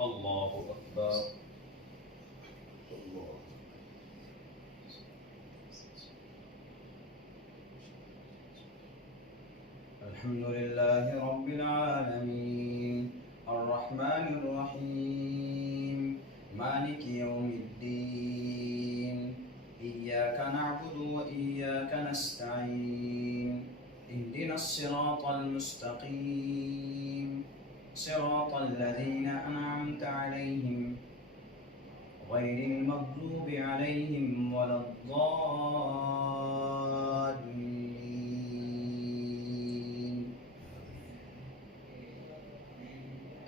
الله أكبر. الله. الحمد لله رب العالمين الرحمن الرحيم مالك يوم الدين إياك نعبد وإياك نستعين اهدنا الصراط المستقيم صراط الذين أنعمت عليهم غير المغضوب عليهم ولا الضالين.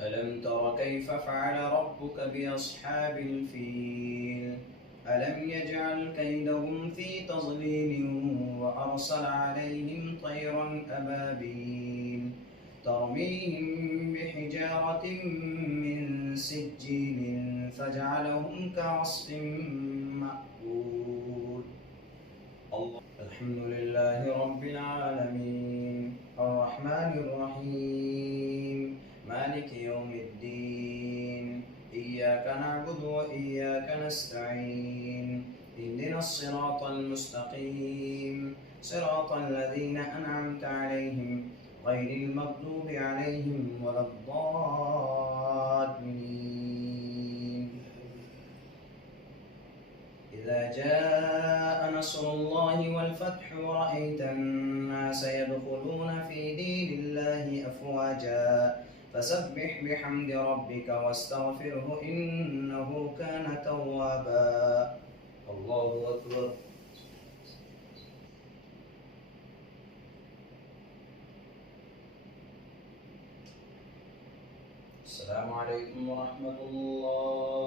ألم تر كيف فعل ربك بأصحاب الفيل ألم يجعل كيدهم في تضليل وأرسل عليهم طيرا أبابيل ترميهم بحجارة من سجيل فجعلهم كعصف مأكول. الحمد لله رب العالمين الرحمن الرحيم مالك يوم الدين إياك نعبد وإياك نستعين اهدنا الصراط المستقيم صراط الذين أنعمت عليهم غير المغضوب عليهم ولا الضالين. إذا جاء نصر الله والفتح ورأيت الناس يدخلون في دين الله أفواجا فسبح بحمد ربك واستغفره إنه كان توابا. الله أكبر. السلام عليكم ورحمة الله.